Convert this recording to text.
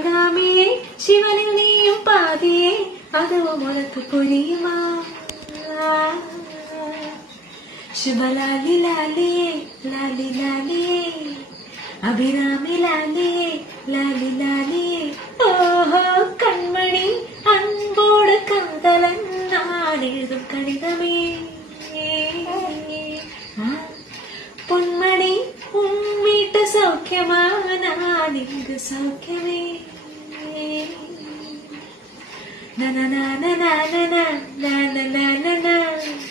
சிவகாமியே சிவனில் நீயும் பாதியே அதுவும் உனக்கு புரியுமா? சுபலாலி லாலியே லாலி லாலியே அபிராமி லாலியே லாலி லாலியே ஓஹோ கண்மணி அன்போடு காதலன் நான் எழுதும் கடிதமே பொன்மணி உன் வீட்டு சௌக்கியமா நான் இங்கு சௌக்கியமே நன நன நன நன நன நன